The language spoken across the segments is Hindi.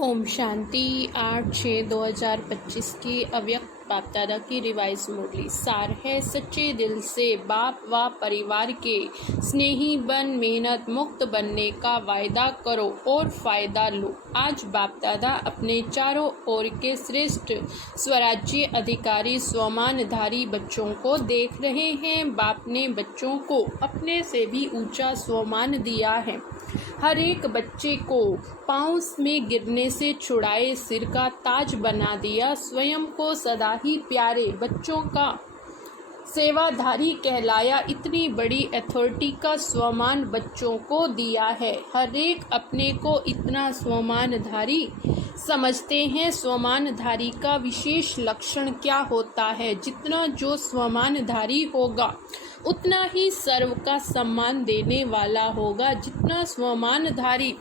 ओम शांति 8/6/2025 की अव्यक्त बाप दादा की रिवाइज मुरली सार है। सच्चे दिल से बाप व परिवार के स्नेही बन मेहनत मुक्त बनने का वायदा करो और फायदा लो। आज बाप दादा अपने चारों ओर के श्रेष्ठ स्वराज्य अधिकारी स्वमानधारी बच्चों को देख रहे हैं। बाप ने बच्चों को अपने से भी ऊंचा स्वमान दिया है। हर एक बच्चे को पाँव में गिरने से छुड़ाए सिर का ताज बना दिया। स्वयं को सदा ही प्यारे बच्चों का सेवाधारी कहलाया। इतनी बड़ी अथॉरिटी का स्वमान बच्चों को दिया है। हर एक अपने को इतना स्वमानधारी समझते हैं। स्वमानधारी का विशेष लक्षण क्या होता है? जितना जो स्वमानधारी होगा उतना ही सर्व का सम्मान देने वाला होगा। जितना स्वमानधारी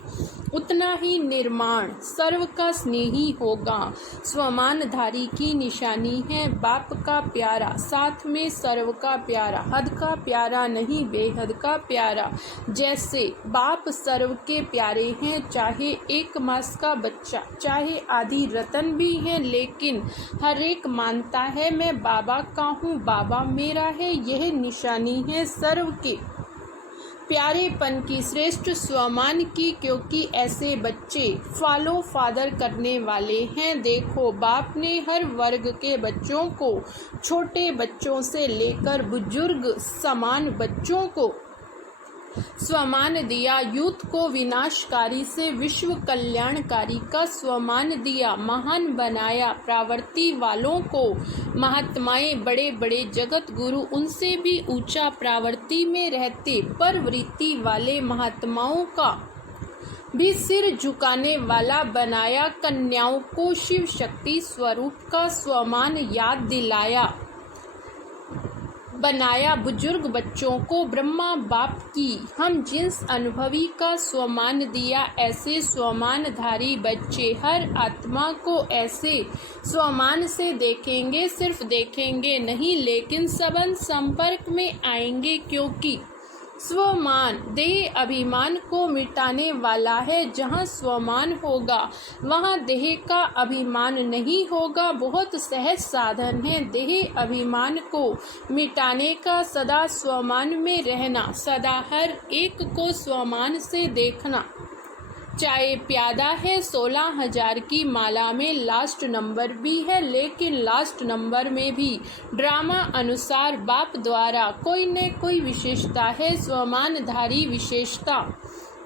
उतना ही निर्माण सर्व का स्नेही होगा। स्वमानधारी की निशानी है बाप का प्यारा, साथ में सर्व का प्यारा। हद का प्यारा नहीं, बेहद का प्यारा। जैसे बाप सर्व के प्यारे हैं, चाहे 1 मास का बच्चा, चाहे आधी रतन भी है, लेकिन हर एक मानता है मैं बाबा का हूँ, बाबा मेरा है। यह निशानी है सर्व के प्यारेपन की, श्रेष्ठ स्वमान की, क्योंकि ऐसे बच्चे फॉलो फादर करने वाले हैं। देखो बाप ने हर वर्ग के बच्चों को, छोटे बच्चों से लेकर बुजुर्ग समान बच्चों को स्वमान दिया। यूथ को विनाशकारी से विश्व कल्याणकारी का स्वमान दिया। महान बनाया प्रावृत्ति वालों को। महात्माएं बड़े बड़े जगत गुरु उनसे भी ऊंचा प्रावृत्ति में रहते, पर वृत्ति वाले महात्माओं का भी सिर झुकाने वाला बनाया। कन्याओं को शिव शक्ति स्वरूप का स्वमान याद दिलाया बनाया। बुजुर्ग बच्चों को ब्रह्मा बाप की हम जिन्स अनुभवी का स्वमान दिया। ऐसे स्वमानधारी बच्चे हर आत्मा को ऐसे स्वमान से देखेंगे, सिर्फ देखेंगे नहीं लेकिन सबन संपर्क में आएंगे, क्योंकि स्वमान देह अभिमान को मिटाने वाला है। जहाँ स्वमान होगा वहाँ देह का अभिमान नहीं होगा। बहुत सहज साधन है देह अभिमान को मिटाने का, सदा स्वमान में रहना, सदा हर एक को स्वमान से देखना। चाहे प्यादा है 16,000 की माला में लास्ट नंबर भी है, लेकिन लास्ट नंबर में भी ड्रामा अनुसार बाप द्वारा कोई न कोई विशेषता है। स्वमानधारी विशेषता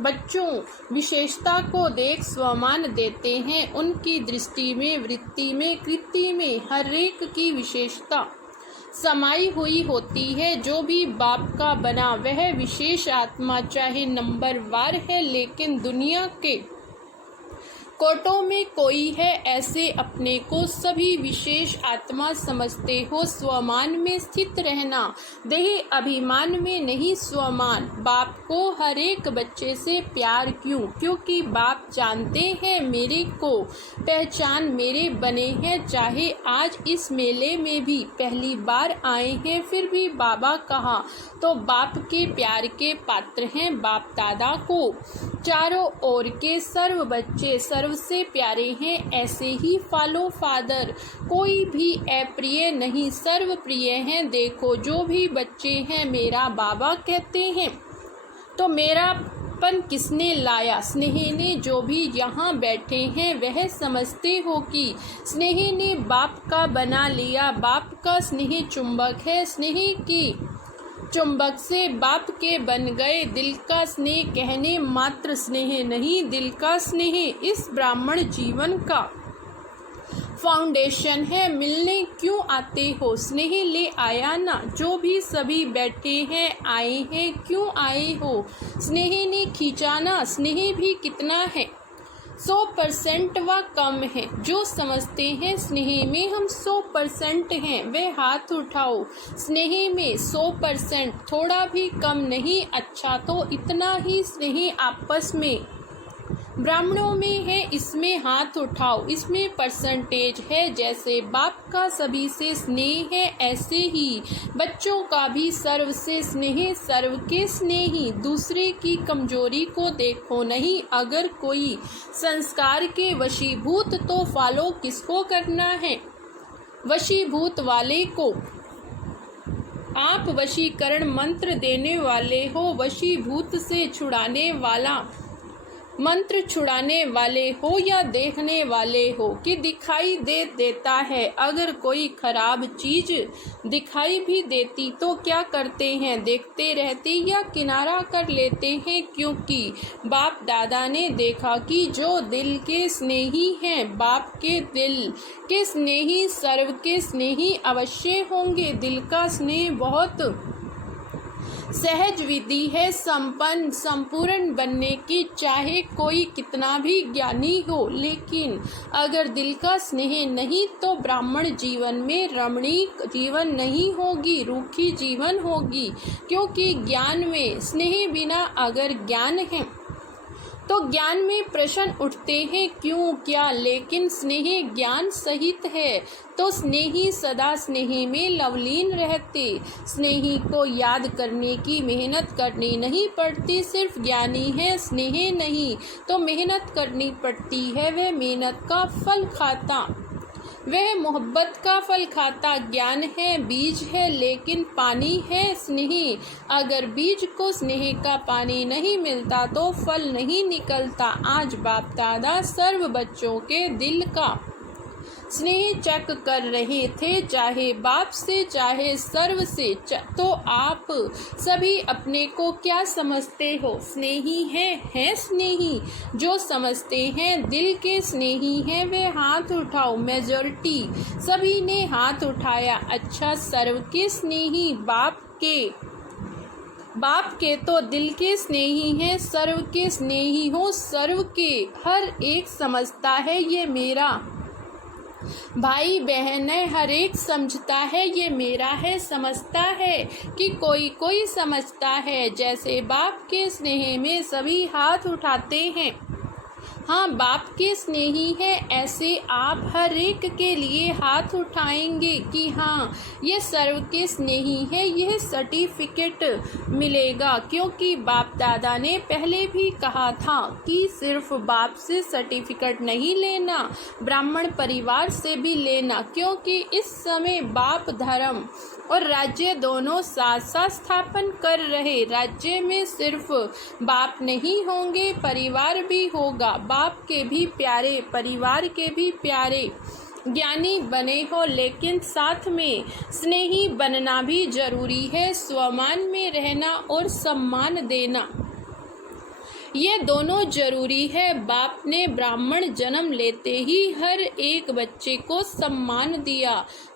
बच्चों विशेषता को देख स्वमान देते हैं। उनकी दृष्टि में, वृत्ति में, कृति में हर एक की विशेषता समाई हुई होती है। जो भी बाप का बना वह विशेष आत्मा चाहे नंबरवार है, लेकिन दुनिया के कोटों में कोई है ऐसे अपने को सभी विशेष आत्मा समझते हो। स्वमान में स्थित रहना, देह अभिमान में नहीं। स्वमान बाप को हर एक बच्चे से प्यार क्यों? क्योंकि बाप जानते हैं मेरे को पहचान मेरे बने हैं। चाहे आज इस मेले में भी पहली बार आए हैं, फिर भी बाबा कहा तो बाप के प्यार के पात्र हैं। बाप दादा को चारों ओर के सर्व बच्चे सर्व से प्यारे हैं। ऐसे ही फॉलो फादर कोई भी अप्रिय नहीं, सर्व प्रिय हैं। देखो जो भी बच्चे हैं मेरा बाबा कहते हैं, तो मेरापन किसने लाया? स्नेही ने। जो भी यहाँ बैठे हैं वह समझते हो कि स्नेही ने बाप का बना लिया। बाप का स्नेही चुंबक है, स्नेही की चुंबक से बाप के बन गए। दिल का स्नेह कहने मात्र स्नेह नहीं, दिल का स्नेह इस ब्राह्मण जीवन का फाउंडेशन है। मिलने क्यों आते हो? स्नेह ले आया ना। जो भी सभी बैठे हैं आए हैं, क्यों आए हो? स्नेह ने खींचा ना। स्नेह भी कितना है? 100% व कम है। जो समझते हैं स्नेह में हम 100% हैं वे हाथ उठाओ। स्नेह में 100% थोड़ा भी कम नहीं। अच्छा तो इतना ही स्नेह आपस में ब्राह्मणों में है, इसमें हाथ उठाओ। इसमें परसेंटेज है। जैसे बाप का सभी से स्नेह है, ऐसे ही बच्चों का भी सर्व से स्नेह, सर्व के स्नेही। दूसरे की कमजोरी को देखो नहीं। अगर कोई संस्कार के वशीभूत तो फॉलो किसको करना है? वशीभूत वाले को। आप वशीकरण मंत्र देने वाले हो, वशीभूत से छुड़ाने वाला मंत्र छुड़ाने वाले हो या देखने वाले हो कि दिखाई देता है। अगर कोई खराब चीज दिखाई भी देती तो क्या करते हैं? देखते रहते या किनारा कर लेते हैं, क्योंकि बाप दादा ने देखा कि जो दिल के स्नेही हैं, बाप के दिल के स्नेही सर्व के स्नेही अवश्य होंगे। दिल का स्नेह बहुत सहज विधि है संपन्न संपूर्ण बनने की, चाहे कोई कितना भी ज्ञानी हो। लेकिन अगर दिल का स्नेह नहीं तो ब्राह्मण जीवन में रमणीक जीवन नहीं होगी, रूखी जीवन होगी। क्योंकि ज्ञान में स्नेह बिना अगर ज्ञान है तो ज्ञान में प्रश्न उठते हैं, क्यों क्या? लेकिन स्नेह ज्ञान सहित है तो स्नेही सदा स्नेह में लवलीन रहते। स्नेही को याद करने की मेहनत करनी नहीं पड़ती। सिर्फ ज्ञानी है, स्नेह नहीं तो मेहनत करनी पड़ती है। वह मेहनत का फल खाता, वह मोहब्बत का फल खाता। ज्ञान है, बीज है, लेकिन पानी है स्नेह। अगर बीज को स्नेह का पानी नहीं मिलता तो फल नहीं निकलता। आज बाप दादा सर्व बच्चों के दिल का स्नेह चेक कर रहे थे, चाहे बाप से चाहे सर्व से। तो आप सभी अपने को क्या समझते हो? स्नेही है स्नेही। जो समझते हैं दिल के स्नेही हैं वे हाथ उठाओ। मेजॉरिटी सभी ने हाथ उठाया। अच्छा, सर्व के स्नेही बाप के तो दिल के स्नेही हैं, सर्व के स्नेही हो। सर्व के हर एक समझता है ये मेरा भाई बहन है, हर एक समझता है ये मेरा है। समझता है कि कोई समझता है। जैसे बाप के स्नेह में सभी हाथ उठाते हैं। हाँ, बाप के स्नेही है, ऐसे आप हर एक के लिए हाथ उठाएंगे कि हाँ ये सर्व के स्नेही है। यह सर्टिफिकेट मिलेगा, क्योंकि बाप दादा ने पहले भी कहा था कि सिर्फ बाप से सर्टिफिकेट नहीं लेना, ब्राह्मण परिवार से भी लेना। क्योंकि इस समय बाप धर्म और राज्य दोनों साथ साथ स्थापन कर रहे। राज्य में सिर्फ बाप नहीं होंगे, परिवार भी होगा। बाप के भी प्यारे, परिवार के भी प्यारे ज्ञानी बने हो, लेकिन साथ में स्नेही बनना भी जरूरी है। स्वमान में रहना और सम्मान देना, ये दोनों जरूरी है। बाप ने ब्राह्मण जन्म लेते ही हर एक बच्चे को सम्मान दिया,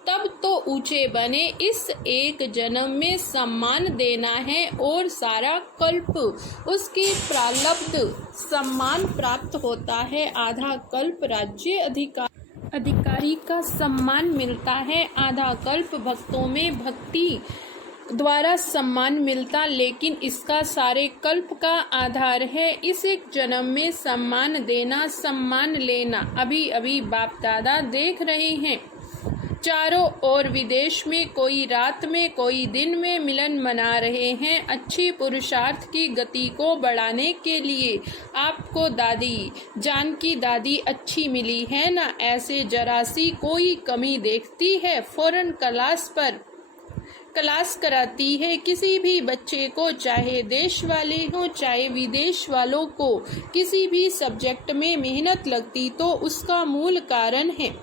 तब तो ऊंचे बने। इस एक जन्म में सम्मान देना है और सारा कल्प उसकी प्रारब्ध सम्मान प्राप्त होता है। आधा कल्प राज्य अधिकारी का सम्मान मिलता है, आधा कल्प भक्तों में भक्ति द्वारा सम्मान मिलता। लेकिन इसका सारे कल्प का आधार है इस एक जन्म में सम्मान देना, सम्मान लेना। अभी अभी बाप दादा देख रहे हैं चारों ओर विदेश में कोई रात में कोई दिन में मिलन मना रहे हैं। अच्छी पुरुषार्थ की गति को बढ़ाने के लिए आपको दादी जान की दादी अच्छी मिली है ना? ऐसे जरा सी कोई कमी देखती है, फौरन क्लास कराती है किसी भी बच्चे को, चाहे देश वाले हो चाहे विदेश वालों को। किसी भी सब्जेक्ट में मेहनत लगती तो उसका मूल कारण है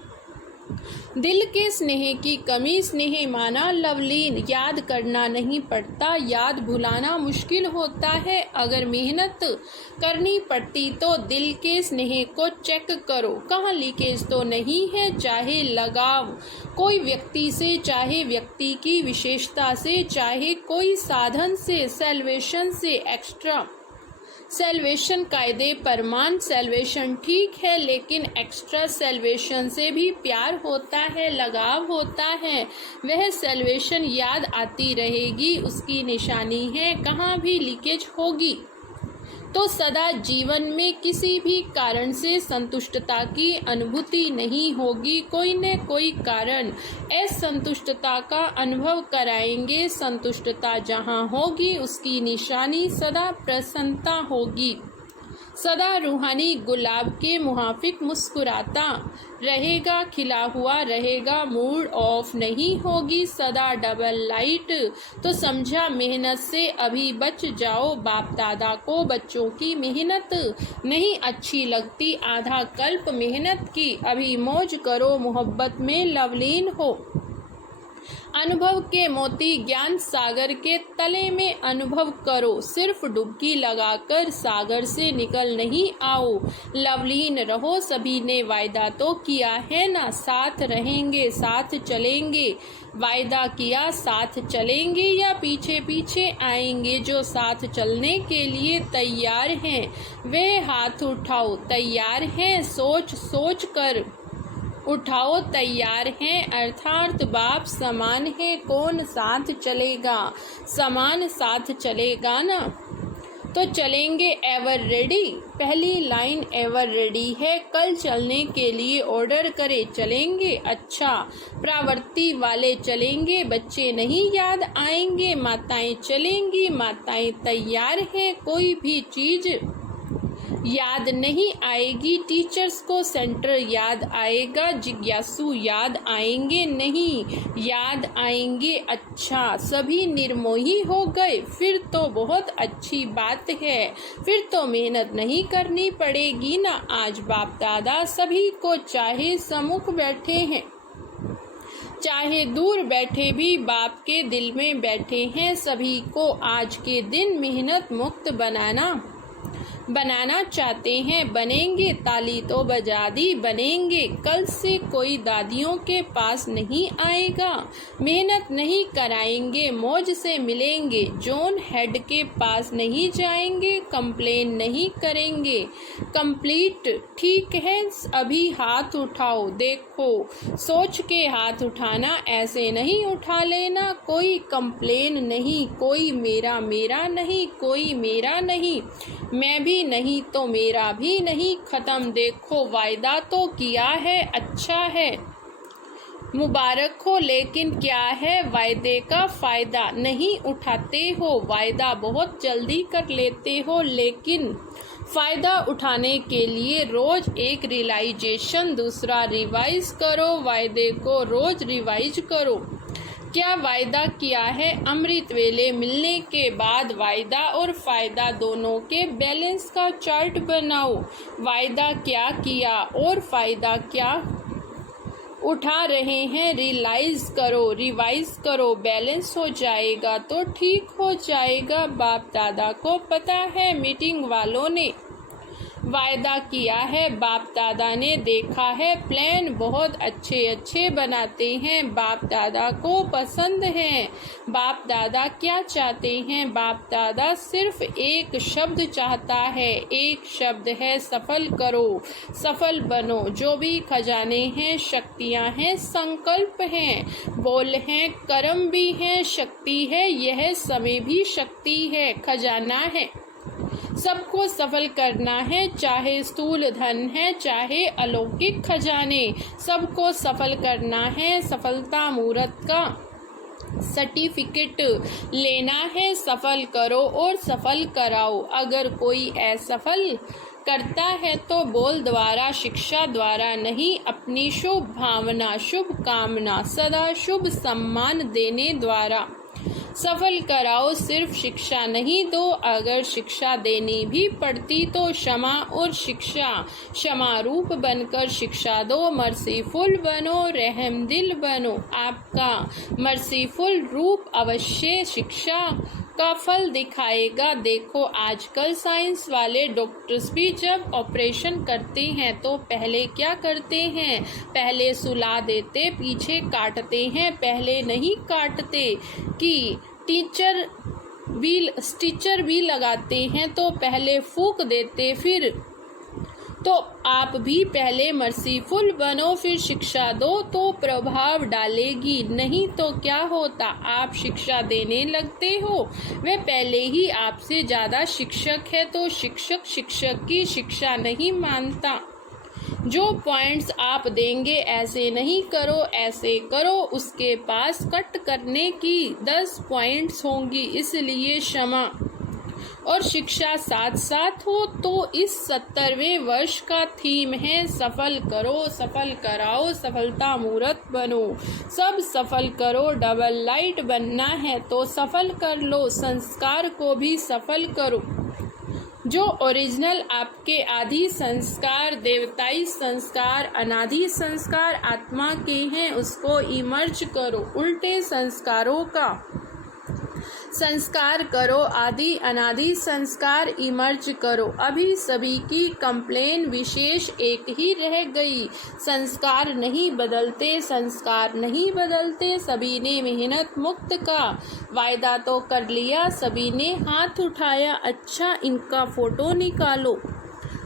दिल के स्नेह की कमी। स्नेह माना लवलीन, याद करना नहीं पड़ता, याद भुलाना मुश्किल होता है। अगर मेहनत करनी पड़ती तो दिल के स्नेह को चेक करो, कहाँ लीकेज तो नहीं है। चाहे लगाव कोई व्यक्ति से, चाहे व्यक्ति की विशेषता से, चाहे कोई साधन से, सेल्वेशन से, एक्स्ट्रा सेल्वेशन कायदे परमान सेल्वेशन ठीक है, लेकिन एक्स्ट्रा सेल्वेशन से भी प्यार होता है, लगाव होता है। वह सेल्वेशन याद आती रहेगी, उसकी निशानी है। कहाँ भी लीकेज होगी तो सदा जीवन में किसी भी कारण से संतुष्टता की अनुभूति नहीं होगी। कोई न कोई कारण असंतुष्टता का अनुभव कराएंगे। संतुष्टता जहाँ होगी उसकी निशानी सदा प्रसन्नता होगी। सदा रूहानी गुलाब के मुहाफिक मुस्कुराता रहेगा, खिला हुआ रहेगा, मूड ऑफ नहीं होगी। सदा डबल लाइट तो समझा मेहनत से अभी बच जाओ। बाप दादा को बच्चों की मेहनत नहीं अच्छी लगती। आधा कल्प मेहनत की अभी मौज करो, मोहब्बत में लवलीन हो। अनुभव के मोती ज्ञान सागर के तले में अनुभव करो। सिर्फ डुबकी लगाकर सागर से निकल नहीं आओ। लवलीन रहो, सभी ने वायदा तो किया है ना, साथ रहेंगे साथ चलेंगे। वायदा किया साथ चलेंगे या पीछे पीछे आएंगे। जो साथ चलने के लिए तैयार हैं वे हाथ उठाओ। तैयार हैं सोच सोच कर उठाओ, तैयार हैं अर्थात बाप समान है। कौन साथ चलेगा? समान साथ चलेगा ना, तो चलेंगे एवर रेडी। पहली लाइन एवर रेडी है। कल चलने के लिए ऑर्डर करे, चलेंगे अच्छा प्रवृत्ति वाले चलेंगे। बच्चे नहीं याद आएंगे, माताएं चलेंगी। माताएं तैयार हैं, कोई भी चीज याद नहीं आएगी। टीचर्स को सेंटर याद आएगा, जिज्ञासु याद आएंगे नहीं, याद आएंगे अच्छा। सभी निर्मोही हो गए, फिर तो बहुत अच्छी बात है। फिर तो मेहनत नहीं करनी पड़ेगी ना। आज बाप दादा सभी को चाहे सम्मुख बैठे हैं चाहे दूर बैठे भी बाप के दिल में बैठे हैं। सभी को आज के दिन मेहनत मुक्त बनाना चाहते हैं। बनेंगे, ताली तो बजा दी, बनेंगे। कल से कोई दादियों के पास नहीं आएगा, मेहनत नहीं कराएंगे, मौज से मिलेंगे। जोन हेड के पास नहीं जाएंगे, कंप्लेन नहीं करेंगे। कंप्लीट ठीक है, अभी हाथ उठाओ। देखो सोच के हाथ उठाना, ऐसे नहीं उठा लेना। कोई कंप्लेन नहीं, कोई मेरा नहीं, कोई मेरा नहीं, मैं भी नहीं तो मेरा भी नहीं। खत्म। देखो वायदा तो किया है, अच्छा है, मुबारक हो। लेकिन क्या है वायदे का फायदा? नहीं उठाते हो। वायदा बहुत जल्दी कर लेते हो, लेकिन फायदा उठाने के लिए रोज एक रियलाइजेशन, दूसरा रिवाइज करो। वायदे को रोज रिवाइज करो। क्या वायदा किया है? अमृत वेले मिलने के बाद वायदा और फायदा दोनों के बैलेंस का चार्ट बनाओ। वायदा क्या किया और फायदा क्या उठा रहे हैं, रियलाइज करो, रिवाइज करो। बैलेंस हो जाएगा तो ठीक हो जाएगा। बाप दादा को पता है, मीटिंग वालों ने वायदा किया है, बाप दादा ने देखा है। प्लान बहुत अच्छे बनाते हैं, बाप दादा को पसंद हैं। बाप दादा क्या चाहते हैं? बाप दादा सिर्फ एक शब्द चाहता है, एक शब्द है, सफल करो, सफल बनो। जो भी खजाने हैं, शक्तियां हैं, संकल्प हैं, बोल हैं, कर्म भी हैं, शक्ति है, यह समय भी शक्ति है, खजाना है। सबको सफल करना है, चाहे स्थूल धन है चाहे अलौकिक खजाने, सबको सफल करना है। सफलता मुहूर्त का सर्टिफिकेट लेना है, सफल करो और सफल कराओ। अगर कोई असफल करता है तो बोल द्वारा, शिक्षा द्वारा नहीं, अपनी शुभ भावना, शुभ कामना, सदा शुभ सम्मान देने द्वारा सफल कराओ। सिर्फ शिक्षा नहीं दो, अगर शिक्षा देनी भी पड़ती तो क्षमा और शिक्षा, क्षमा रूप बनकर शिक्षा दो। मर्सीफुल बनो, रहम दिल बनो। आपका मर्सीफुल रूप अवश्य शिक्षा का फल दिखाएगा। देखो आजकल साइंस वाले डॉक्टर्स भी जब ऑपरेशन करते हैं तो पहले क्या करते हैं? पहले सुला देते, पीछे काटते हैं, पहले नहीं काटते। कि स्टिचर भी लगाते हैं तो पहले फूंक देते, फिर तो आप भी पहले मर्सीफुल बनो, फिर शिक्षा दो तो प्रभाव डालेगी। नहीं तो क्या होता, आप शिक्षा देने लगते हो, वह पहले ही आपसे ज़्यादा शिक्षक है तो शिक्षक शिक्षक की शिक्षा नहीं मानता। जो पॉइंट्स आप देंगे, ऐसे नहीं करो ऐसे करो, उसके पास कट करने की 10 पॉइंट्स होंगी। इसलिए क्षमा और शिक्षा साथ साथ हो। तो इस 70वें वर्ष का थीम है सफल करो, सफल कराओ, सफलता मूर्त बनो। सब सफल करो, डबल लाइट बनना है तो सफल कर लो, संस्कार को भी सफल करो। जो ओरिजिनल आपके आदि संस्कार, देवताई संस्कार, अनादि संस्कार आत्मा के हैं, उसको इमर्ज करो। उल्टे संस्कारों का संस्कार करो, आदि अनादि संस्कार इमर्ज करो। अभी सभी की कंप्लेन विशेष एक ही रह गई, संस्कार नहीं बदलते, संस्कार नहीं बदलते। सभी ने मेहनत मुक्त का वायदा तो कर लिया, सभी ने हाथ उठाया, अच्छा इनका फोटो निकालो।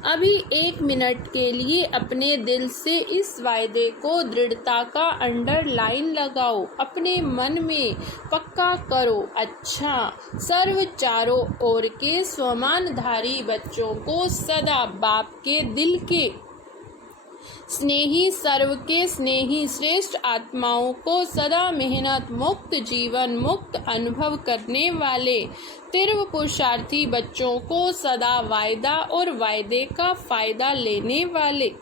अभी 1 मिनट के लिए अपने दिल से इस वायदे को दृढ़ता का अंडरलाइन लगाओ, अपने मन में पक्का करो। अच्छा, सर्व चारों ओर के स्वमानधारी बच्चों को सदा बाप के दिल के स्नेही, सर्व के स्नेही श्रेष्ठ आत्माओं को सदा मेहनत मुक्त, जीवन मुक्त अनुभव करने वाले तीव्र पुरुषार्थी बच्चों को सदा वायदा और वायदे का फायदा लेने वाले,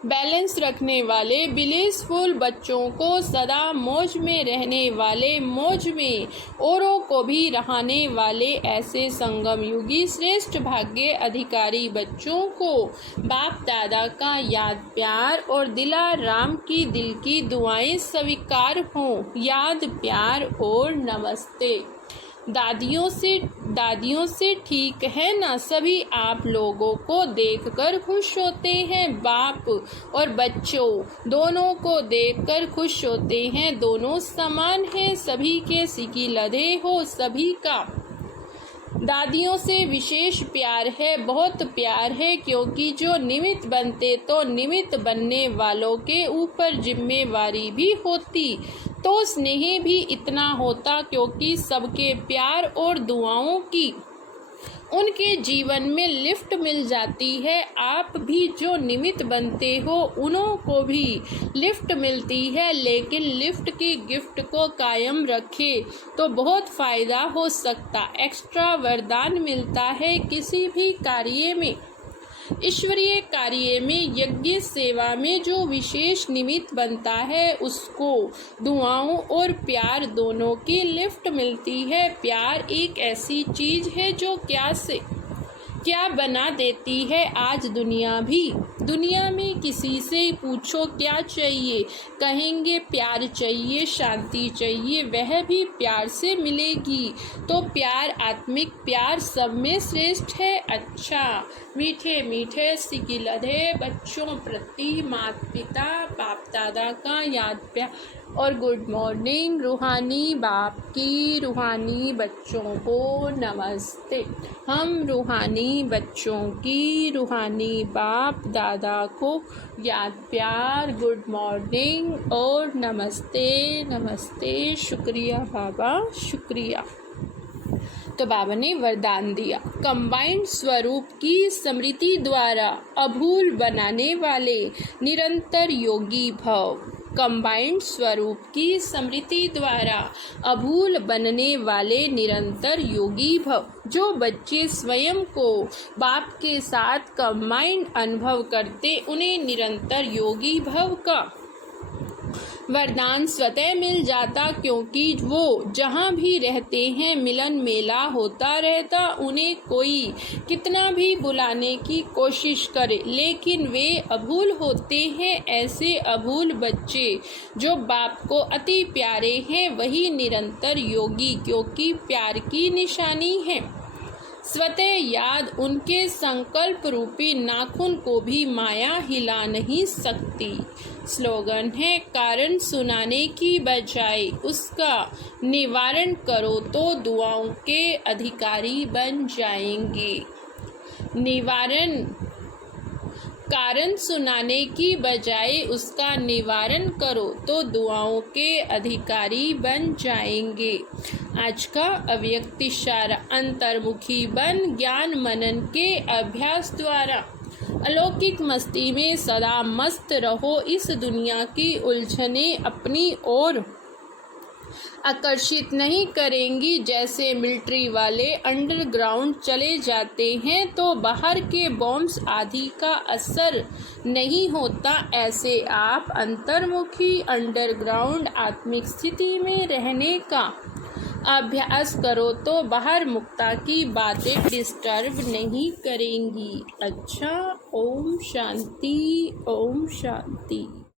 बैलेंस रखने वाले ब्लिसफुल बच्चों को सदा मौज में रहने वाले, मौज में औरों को भी रहने वाले ऐसे संगम युगी श्रेष्ठ भाग्य अधिकारी बच्चों को बाप दादा का याद प्यार और दिला राम की दिल की दुआएं स्वीकार हों। याद प्यार और नमस्ते। दादियों से ठीक है ना, सभी आप लोगों को देखकर खुश होते हैं। बाप और बच्चों दोनों को देखकर खुश होते हैं, दोनों समान हैं, सभी के सिकी लदे हो सभी का। दादियों से विशेष प्यार है, बहुत प्यार है, क्योंकि जो निमित्त बनते तो निमित्त बनने वालों के ऊपर जिम्मेवारी भी होती, तो स्नेह भी इतना होता, क्योंकि सबके प्यार और दुआओं की उनके जीवन में लिफ्ट मिल जाती है। आप भी जो निमित्त बनते हो उन्हों को भी लिफ्ट मिलती है, लेकिन लिफ्ट की गिफ्ट को कायम रखे तो बहुत फ़ायदा हो सकता। एक्स्ट्रा वरदान मिलता है किसी भी कार्य में, ईश्वरीय कार्य में, यज्ञ सेवा में जो विशेष निमित्त बनता है उसको दुआओं और प्यार दोनों की लिफ्ट मिलती है। प्यार एक ऐसी चीज है जो क्या बना देती है आज दुनिया में किसी से पूछो क्या चाहिए, कहेंगे प्यार चाहिए, शांति चाहिए, वह भी प्यार से मिलेगी। तो प्यार, आत्मिक प्यार सब में श्रेष्ठ है। अच्छा, मीठे मीठे सिकिलधे बच्चों प्रति माता पिता बाप दादा का याद प्यार और गुड मॉर्निंग। रूहानी बाप की रूहानी बच्चों को नमस्ते। हम रूहानी बच्चों की रूहानी बाप दादा को याद प्यार, गुड मॉर्निंग और नमस्ते नमस्ते। शुक्रिया बाबा, शुक्रिया। तो बाबा ने वरदान दिया, कंबाइंड स्वरूप की स्मृति द्वारा अभूल बनाने वाले निरंतर योगी भव। कंबाइंड स्वरूप की स्मृति द्वारा अभूल बनने वाले निरंतर योगी भव। जो बच्चे स्वयं को बाप के साथ कंबाइंड अनुभव करते, उन्हें निरंतर योगी भव का वरदान स्वतः मिल जाता, क्योंकि वो जहाँ भी रहते हैं मिलन मेला होता रहता। उन्हें कोई कितना भी बुलाने की कोशिश करे, लेकिन वे अभूल होते हैं। ऐसे अभूल बच्चे जो बाप को अति प्यारे हैं, वही निरंतर योगी, क्योंकि प्यार की निशानी है। स्वतः याद उनके संकल्प रूपी नाखून को भी माया हिला नहीं सकती। स्लोगन है, कारण सुनाने की बजाय उसका निवारण करो तो दुआओं के अधिकारी बन जाएंगे। निवारण कारण सुनाने की बजाय उसका निवारण करो तो दुआओं के अधिकारी बन जाएंगे। आज का अव्यक्त इशारा, अंतर्मुखी बन ज्ञान मनन के अभ्यास द्वारा अलौकिक मस्ती में सदा मस्त रहो। इस दुनिया की उलझने अपनी ओर आकर्षित नहीं करेंगी। जैसे मिलिट्री वाले अंडरग्राउंड चले जाते हैं तो बाहर के बॉम्ब्स आदि का असर नहीं होता, ऐसे आप अंतर्मुखी अंडरग्राउंड आत्मिक स्थिति में रहने का अभ्यास करो तो बाहर मुक्ता की बातें डिस्टर्ब नहीं करेंगी। अच्छा, ओम शांति, ओम शांति।